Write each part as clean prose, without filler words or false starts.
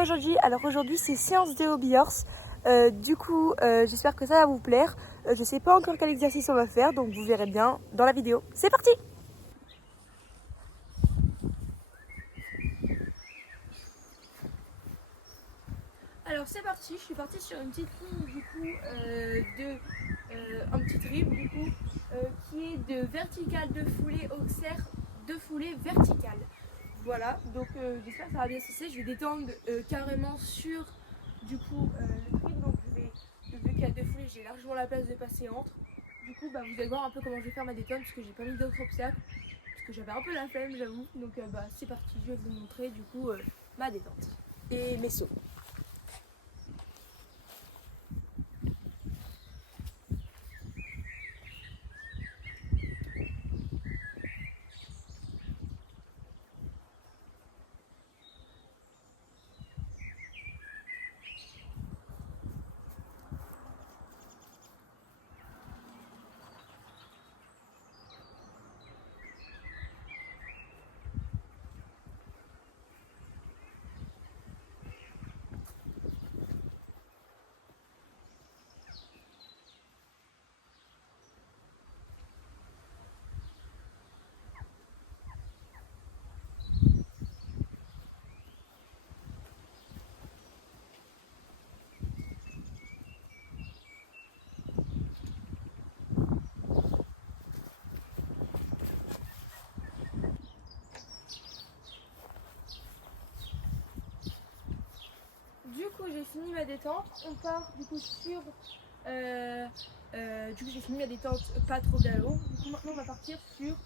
va aujourd'hui? Alors aujourd'hui c'est séance de hobby horse. J'espère que ça va vous plaire. Je sais pas encore quel exercice on va faire, donc vous verrez bien dans la vidéo. C'est parti! Alors c'est parti, je suis partie sur une petite ligne un petit trip qui est de verticale de foulée auxerre de foulée verticale. Voilà, donc j'espère que ça va bien se passer. Je vais détendre carrément sur le trip, donc vu qu'il y a deux foulées, j'ai largement la place de passer entre. Vous allez voir un peu comment je vais faire ma détente parce que j'ai pas mis d'autres obstacles, parce que j'avais un peu la flemme j'avoue. Donc c'est parti, je vais vous montrer ma détente et mes sauts. Du coup j'ai fini ma détente, on part j'ai fini ma détente pas trop galop. Du coup maintenant on va partir sur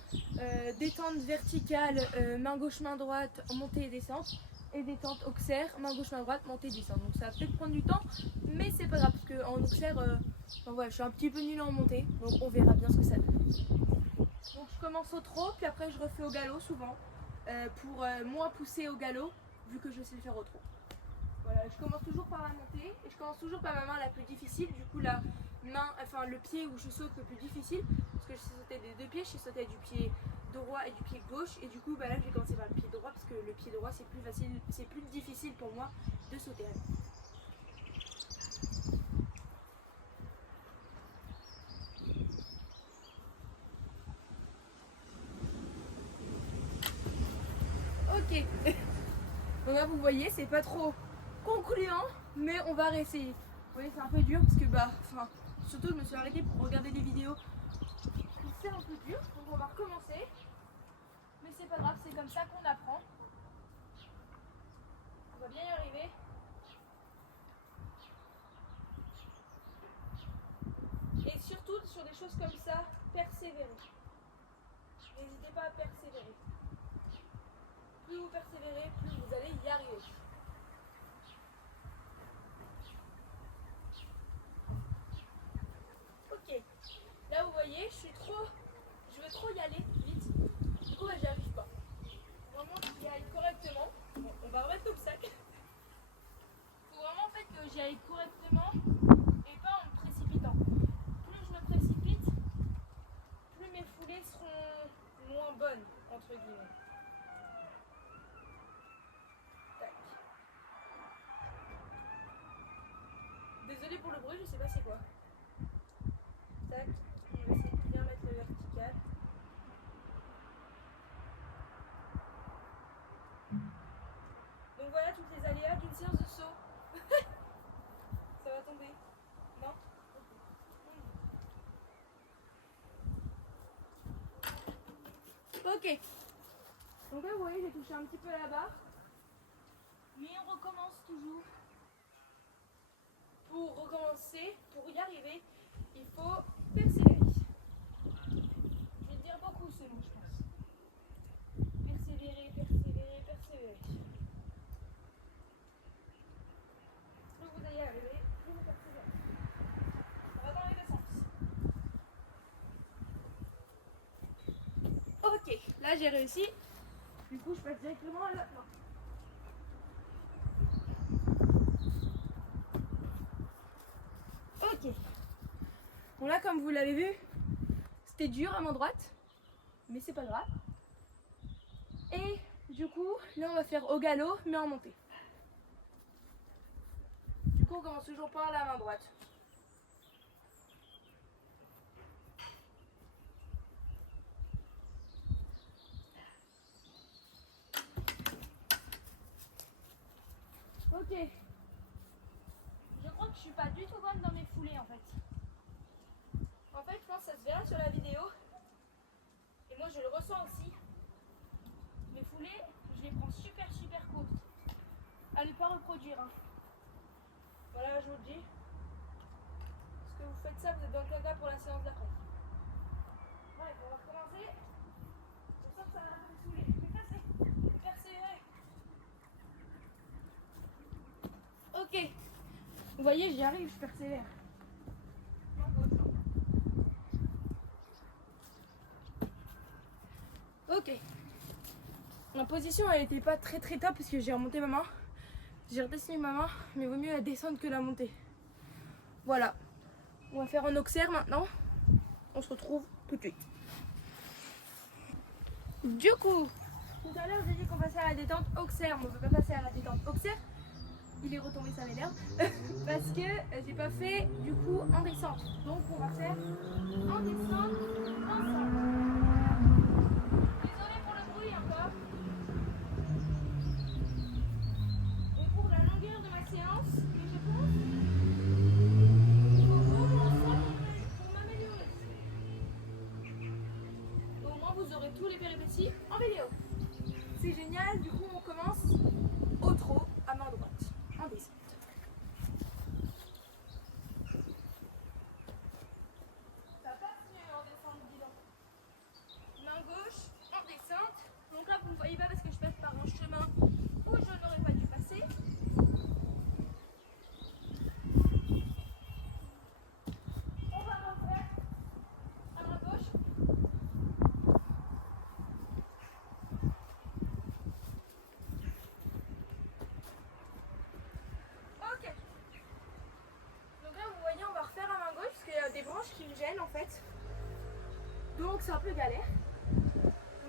détente verticale, main gauche main droite, montée et descente, et détente auxerre, main gauche main droite, montée et descente. Donc ça va peut-être prendre du temps, mais c'est pas grave parce qu'en auxerre, je suis un petit peu nulle en montée, donc on verra bien ce que ça donne. Donc je commence au trot, puis après je refais au galop souvent, pour moins pousser au galop vu que je sais le faire au trot. Voilà, je commence toujours par la montée et je commence toujours par ma main la plus difficile. Du coup, le pied où je saute le plus difficile, parce que je sais sauter des deux pieds, je sais sauter du pied droit et du pied gauche. Et du coup, là, je vais commencer par le pied droit parce que le pied droit c'est plus facile, c'est plus difficile pour moi de sauter. Ok. Donc là, vous voyez, c'est pas trop concluant, mais on va réessayer. Vous voyez, c'est un peu dur parce que surtout je me suis arrêtée pour regarder des vidéos. C'est un peu dur, donc on va recommencer. Mais c'est pas grave, c'est comme ça qu'on apprend. On va bien y arriver. Et surtout sur des choses comme ça, persévérer. N'hésitez pas à persévérer. Plus vous persévérez, plus vous allez y arriver. Ok, là vous voyez, je veux trop y aller vite. Du coup, j'y arrive pas. Vraiment, j'y aille correctement. Bon, on va remettre l'obstacle. Faut vraiment que j'y aille correctement et pas en me précipitant. Plus je me précipite, plus mes foulées seront moins bonnes, entre guillemets. Tac. Désolée pour le bruit, je sais pas c'est quoi. Tac, on va essayer de bien mettre le vertical. Donc voilà toutes les aléas d'une séance de saut. Ça va tomber? Non? Ok. Donc là vous voyez j'ai touché un petit peu à la barre. Mais on recommence toujours. Pour recommencer, pour y arriver, il faut persévérer. Je vais dire beaucoup ce mot je pense. Persévérer, persévérer, persévérer. Plus vous allez y arriver, plus vous persévérez. On va dans les deux sens. Ok, là j'ai réussi. Du coup je passe directement à l'autre main. Ok. Bon là comme vous l'avez vu, c'était dur à main droite, mais c'est pas grave. Et du coup, là on va faire au galop, mais en montée. coup, on commence toujours par la main droite. Ok. Je crois que je suis pas du tout bonne dans mes foulées en fait. En fait, je pense que ça se verra sur la vidéo. Et moi, je le ressens aussi. Mes foulées, je les prends super courtes. À ne pas reproduire. Hein. Voilà, je vous le dis. Parce que vous faites ça, vous êtes dans le caca pour la séance d'après. Bref, on va recommencer. Je sens que ça va vous saouler. Mais cassez. Persévérez. Ok. Vous voyez, j'y arrive, je persévère. Ok. Ma position, elle était pas très top parce que j'ai remonté ma main. J'ai redessiné ma main, mais vaut mieux la descendre que la monter. Voilà. On va faire un auxerre maintenant. On se retrouve tout de suite. Du coup, tout à l'heure, j'ai dit qu'on passait à la détente auxerre. Mais on ne peut pas passer à la détente auxerre. Il est retombé, ça m'énerve. Parce que j'ai pas fait du coup en descente. Donc on va faire en descente ensemble. Désolé pour le bruit encore. Et pour la longueur de ma séance, je pense qu'il faut au moins ça pour m'améliorer. Au moins vous aurez tous les péripéties en vidéo. C'est génial, du coup on commence au trot à main droite, en descente. Ça passe mieux en descente, dis donc. Main gauche en descente. Donc là vous ne voyez pas parce que je passe par un chemin où je n'aurais pas dû passer. On va refaire à main gauche. Ok. Donc là vous voyez on va refaire à main gauche parce qu'il y a des branches qui me gênent en fait. Donc c'est un peu galère.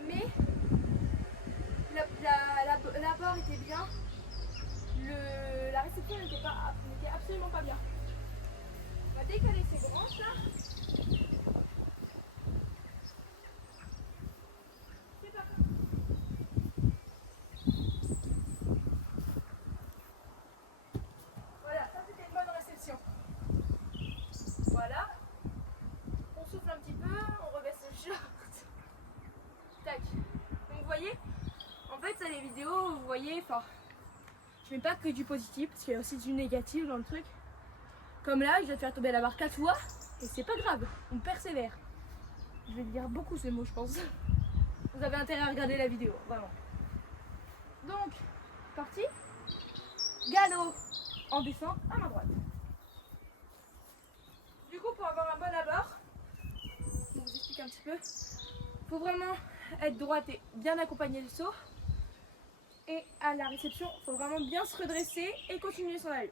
Mais la barre était bien. La réception n'était absolument pas bien. On va décaler ces branches là. C'est pas grave. Voilà, ça c'était une bonne réception. Voilà. On souffle un petit peu, on rebaisse le short. Tac. Donc vous voyez, en fait ça les vidéos, vous voyez, enfin, je mets pas que du positif parce qu'il y a aussi du négatif dans le truc. Comme là, je vais te faire tomber la barre 4 fois et c'est pas grave, on persévère. Je vais dire beaucoup ce mot, je pense. Vous avez intérêt à regarder la vidéo, vraiment. Donc, parti. Galop en descente à main droite. Du coup, pour avoir un bon abord, je vous explique un petit peu. Il faut vraiment être droite et bien accompagner le saut. Et à la réception, il faut vraiment bien se redresser et continuer son allure.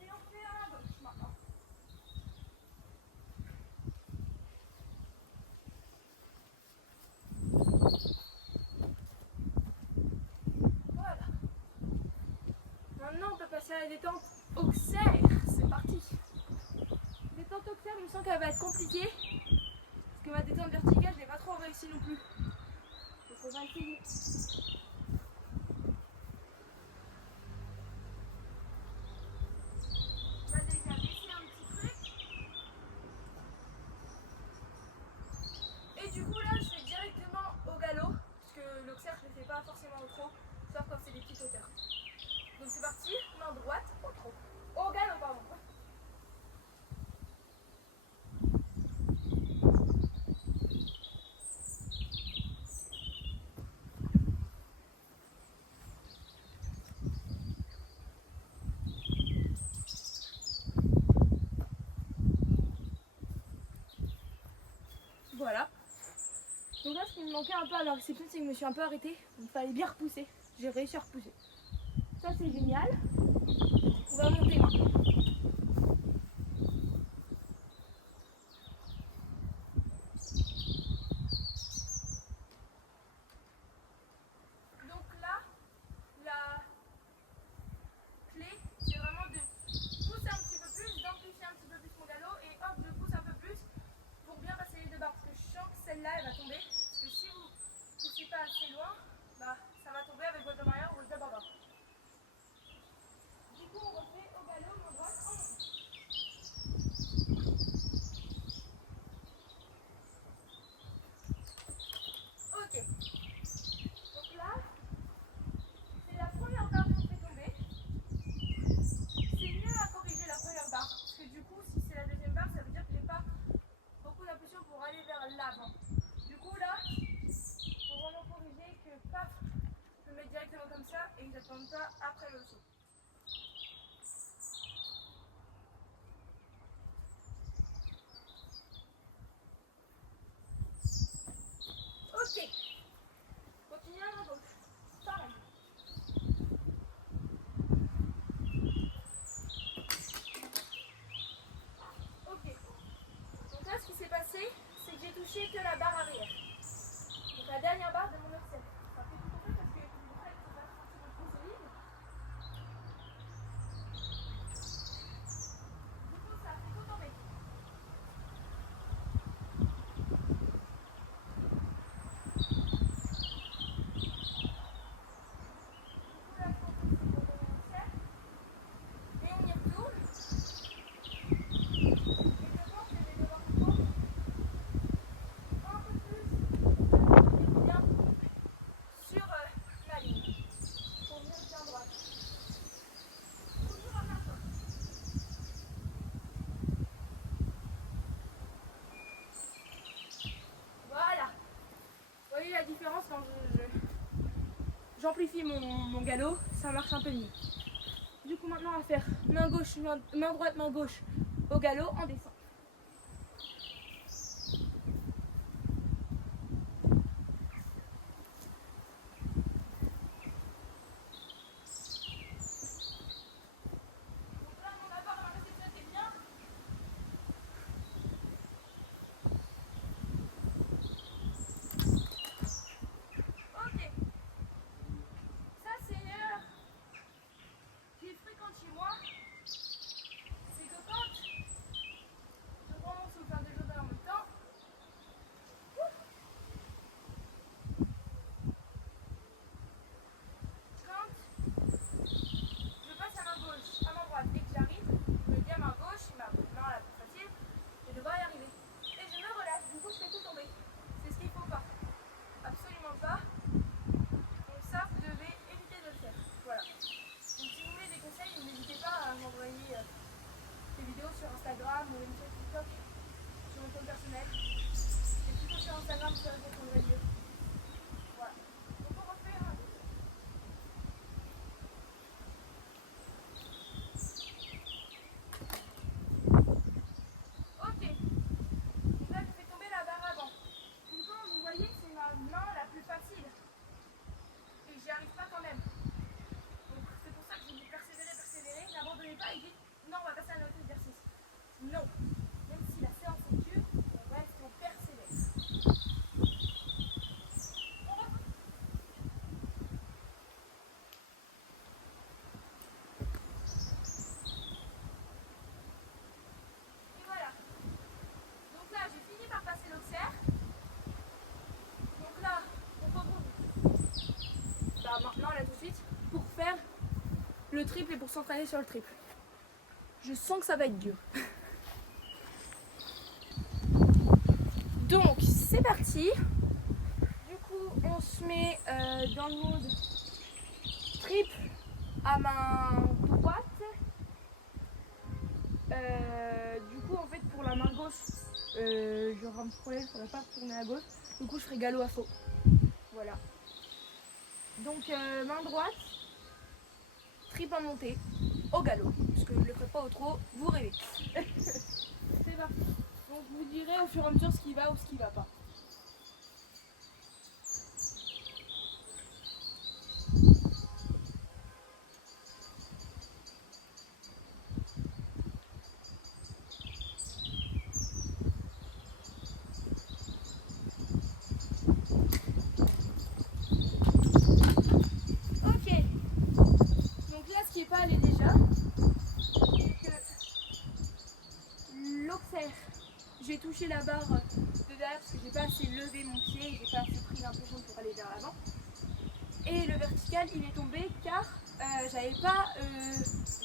Et on fait à la gauche maintenant. Voilà. Maintenant, on peut passer à la détente auxerre. C'est parti. Détente auxerre, je sens qu'elle va être compliquée. Parce que ma détente verticale, je n'ai pas trop réussi non plus. Il faudra essayer. On va déjà baisser un petit truc. Et du coup, là, je vais directement au galop. Parce que l'auxerre, je ne le fais pas forcément au trot. Sauf quand c'est des petites hauteurs. Donc c'est parti, main droite au trot. Au galop, pardon. Voilà. Donc là, ce qui me manquait un peu à la réception, c'est que je me suis un peu arrêtée. Il fallait bien repousser. J'ai réussi à repousser. Ça, c'est génial. On va monter maintenant. quand j'amplifie mon galop, ça marche un peu mieux. Du coup maintenant on va faire main gauche, main droite, main gauche au galop en descente. Sur Instagram ou une sur TikTok sur mon compte personnel. Et plutôt sur Instagram, ça répondrait mieux. Voilà. Donc on refait un. Ok. Donc là, je fais tomber la barre avant. Donc comme vous voyez, c'est ma main la plus facile. Et j'y arrive pas quand même. Donc c'est pour ça que j'ai dit persévérer. N'abandonnez pas et dites non, on va passer à un autre exercice. Non, même si la séance est dure, on reste, on persévère. Et voilà. Donc là, j'ai fini par passer l'auxerre. Donc là, on retrouve. Bah, maintenant, là tout de suite, pour faire le triple et pour s'entraîner sur le triple. Je sens que ça va être dur. Donc c'est parti. Du coup on se met dans le mode triple à main droite. Du coup en fait pour la main gauche, j'aurai un petit problème, je ne pourrais pas tourner à gauche. Du coup je ferai galop à faux. Voilà. Donc main droite, triple en montée, au galop. Parce que je ne le ferai pas au trot, vous rêvez. C'est parti. Donc vous direz au fur et à mesure ce qui va ou ce qui va pas. Ok. Donc là ce qui est pas allé déjà, c'est que l'auxerre, j'ai touché la barre de derrière parce que j'ai pas assez levé mon pied, j'ai pas assez pris l'impulsion pour aller vers l'avant. Et le vertical il est tombé car j'avais pas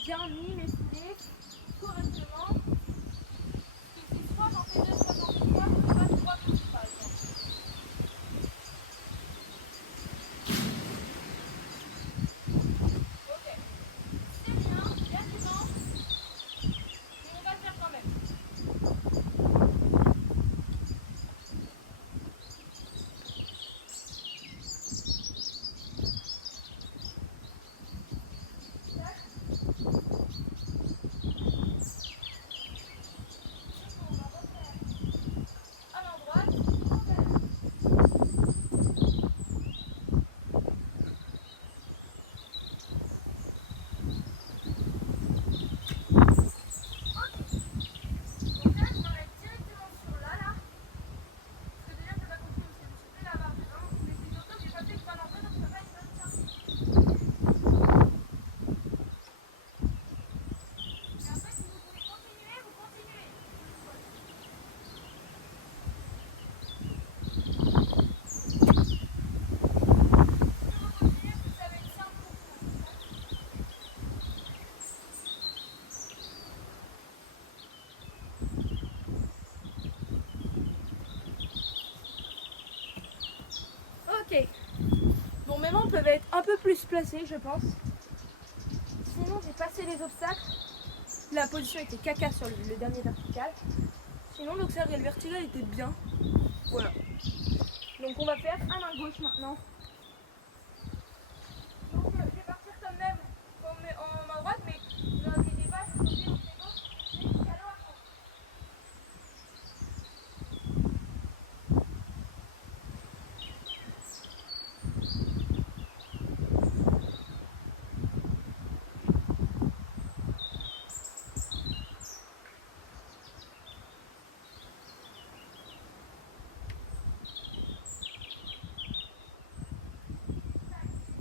bien mis mes filets correctement. Et c'est soit j'en fais deux, soit j'en fais trois, soit trois plus par exemple. Ok, c'est bien, il y a du vent, mais on va le faire quand même. Ok. Bon, mes mains peuvent être un peu plus placées, je pense. Sinon, j'ai passé les obstacles. La position était caca sur le dernier vertical. Sinon, l'auxerre et le vertical étaient bien. Voilà. Donc on va faire à main gauche maintenant. Donc je vais partir comme même en main droite, mais ne inquiétez pas, je vais sauter au pied gauche, j'ai le galop à fond.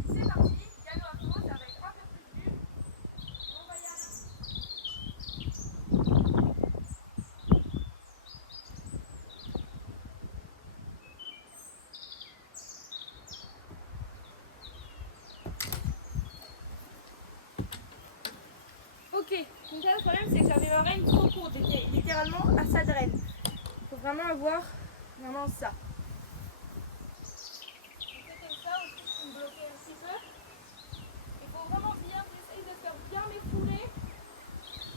C'est parti, galop à fond, ça va être un peu plus dur. On va y aller. Ok, donc là le problème c'est que j'avais ma reine trop courte, j'étais littéralement à sa draine. Il faut vraiment avoir vraiment ça. On fait comme ça aussi pour me bloquer un petit peu. Il faut vraiment bien, j'essaye de faire bien mes foulées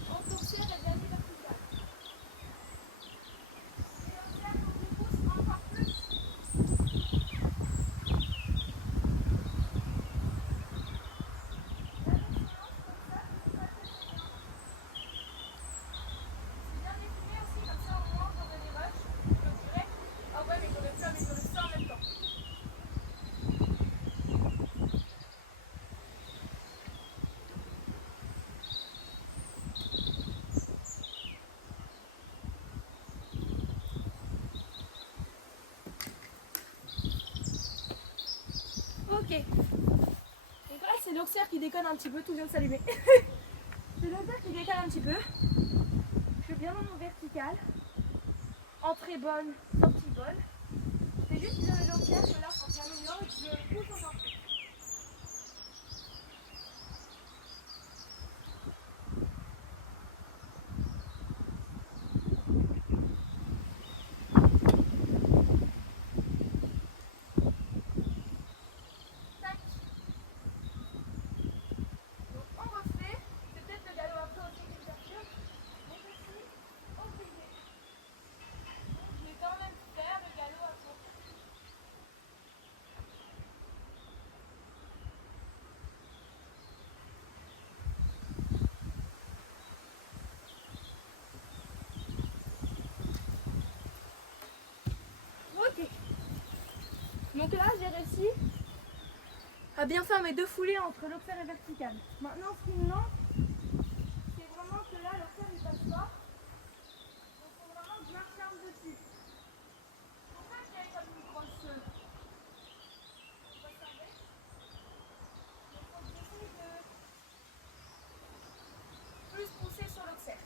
entre l'observe et le dernier vertical. Et l'observe on vous pousse encore plus. Ok. Donc là, c'est l'auxerre qui déconne un petit peu, tout vient de s'allumer. C'est l'auxerre qui déconne un petit peu. Je suis bien dans mon vertical. Entrée bonne, sortie bonne. C'est juste l'auxerre que là, quand j'améliore, je pousse encore plus. Ok. Donc là, j'ai réussi à bien faire mes deux foulées entre l'auxerre et le vertical. Maintenant, ce qui me manque, c'est vraiment que là, l'auxerre ne passe pas. Donc, il faut vraiment que je m'acharne dessus. Pour ça, j'ai comme une grosse servette. Donc, il faut que j'essaye de plus pousser sur l'auxerre.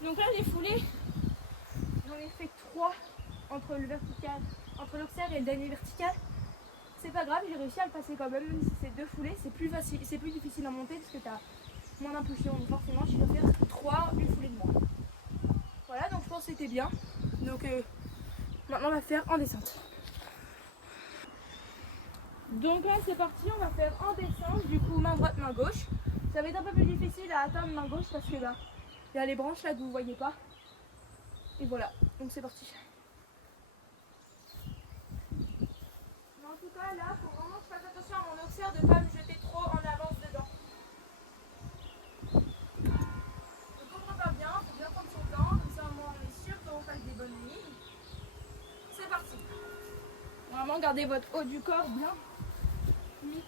Donc là, les foulées, j'en ai fait 3 entre le vertical, entre l'auxerre et le dernier vertical. C'est pas grave, j'ai réussi à le passer quand même, même si c'est 2 foulées, c'est plus facile, c'est plus difficile à monter parce que tu as moins d'impulsion. Donc forcément, tu dois faire 3, une foulée de moins. Voilà, donc je pense que c'était bien. Donc maintenant, on va faire en descente. Donc là, c'est parti, on va faire en descente, du coup main droite, main gauche. Ça va être un peu plus difficile à atteindre main gauche parce que là, il y a les branches là que vous voyez pas. Et voilà, donc c'est parti. Mais en tout cas, là, il faut vraiment que je fasse attention à mon auxerre de ne pas me jeter trop en avance dedans. Ne comprends pas bien, il faut bien prendre son temps, comme ça au moins on est sûr qu'on fasse des bonnes lignes. C'est parti. Vraiment, gardez votre haut du corps bien mis.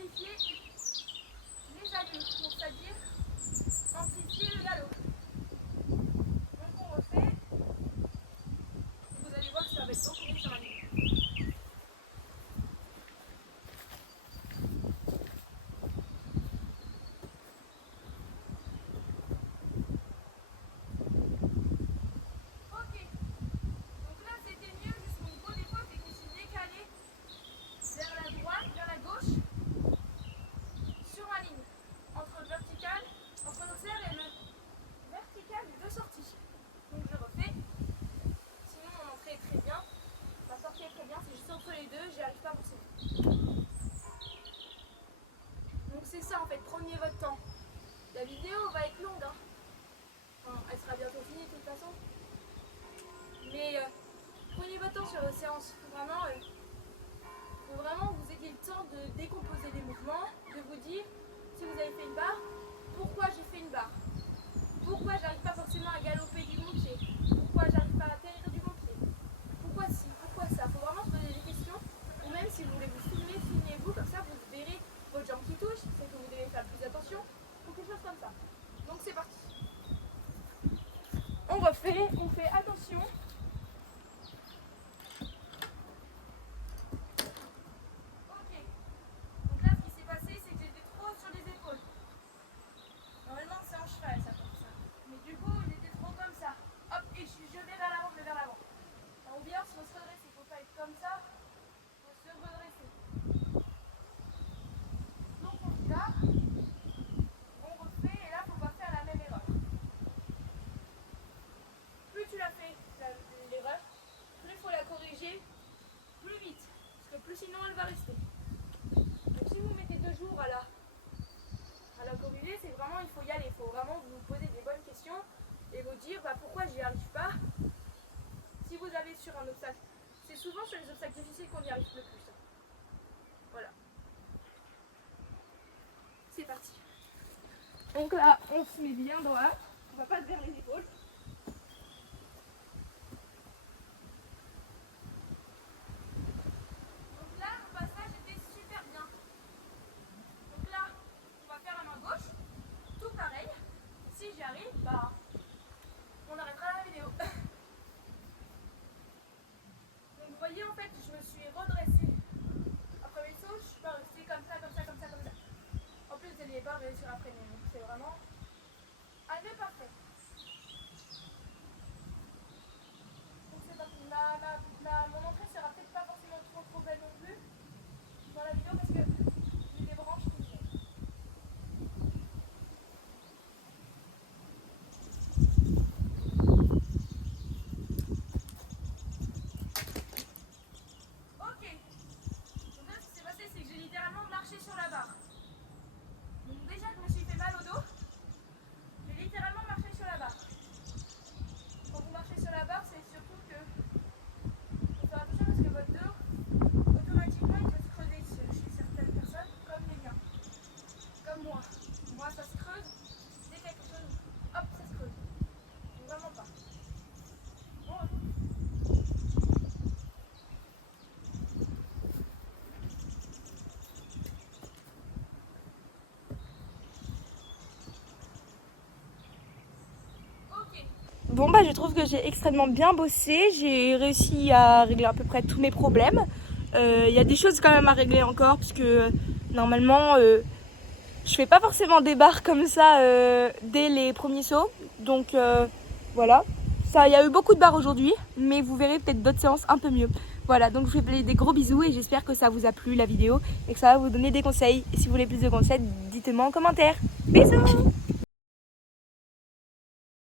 amplifier les allures, donc c'est-à-dire amplifier le galop. Donc on refait. Vous allez voir que ça va être beaucoup mieux sur la ligne. C'est ça en fait, prenez votre temps. La vidéo va être longue, hein. Enfin, elle sera bientôt finie de toute façon. Mais prenez votre temps sur vos séances. Vraiment, faut vraiment vous ayez le temps de décomposer les mouvements, de vous dire, si vous avez fait une barre, pourquoi j'ai fait une barre? Pourquoi j'arrive pas forcément à galoper du bon pied? Pourquoi j'arrive pas à atterrir du bon pied? Pourquoi si? Pourquoi ça? Faut vraiment se poser des questions. Ou même si vous voulez vous filmer, filmez-vous, comme ça vous verrez votre jambe qui touche, c'est que vous devez faire plus attention, ou quelque chose comme ça. Donc c'est parti. On refait, on fait attention. Ok. Donc là ce qui s'est passé, c'est que j'étais trop sur les épaules. Normalement c'est en cheval ça comme ça. Mais du coup j'étais trop comme ça. Hop, et je vais vers l'avant, je vais vers l'avant. On vient, il faut se redresser, il ne faut pas être comme ça. Il faut se redresser. Là, on refait et là, il ne faut pas faire la même erreur. Plus tu la fais, l'erreur, plus il faut la corriger plus vite. Parce que plus sinon, elle va rester. Donc si vous mettez 2 jours à la corriger, c'est vraiment, il faut y aller. Il faut vraiment vous poser des bonnes questions et vous dire pourquoi j'y arrive pas. Si vous avez sur un obstacle, c'est souvent sur les obstacles difficiles qu'on y arrive le plus. Voilà. C'est parti. Donc là, on se met bien droit. On va pas se vers les épaules. Donc là, le passage était super bien. Donc là, on va faire la main gauche. Tout pareil. Si j'y arrive, on arrêtera la vidéo. Donc vous voyez, en fait, je me suis redressée. Après mes sauts, je suis pas restée comme ça, comme ça, comme ça, comme ça. En plus, vous n'allez pas réussir à freiner, donc c'est vraiment un nœud parfait. Donc c'est parti. Mon entrée sera peut-être pas forcément trop belle non plus dans la vidéo parce que j'ai des branches qui viennent. Ok. Donc là, ce qui s'est passé, c'est que j'ai littéralement marché sur la barre. Donc déjà, je me suis fait mal au dos. J'ai littéralement marché sur la barre. Quand vous marchez sur la barre, c'est surtout que faut faire attention parce que votre dos, automatiquement, il peut se creuser chez certaines personnes, comme les miens. Comme moi. Moi, ça se creuse. Dès quelque chose, hop, ça se creuse. Donc, vraiment pas. Bon, bon je trouve que j'ai extrêmement bien bossé, j'ai réussi à régler à peu près tous mes problèmes. Il y a des choses quand même à régler encore parce que normalement je fais pas forcément des barres comme ça dès les premiers sauts. Donc voilà, il y a eu beaucoup de barres aujourd'hui, mais vous verrez peut-être d'autres séances un peu mieux. Voilà, donc je vous fais des gros bisous et j'espère que ça vous a plu la vidéo et que ça va vous donner des conseils. Et si vous voulez plus de conseils, dites-moi en commentaire. Bisous!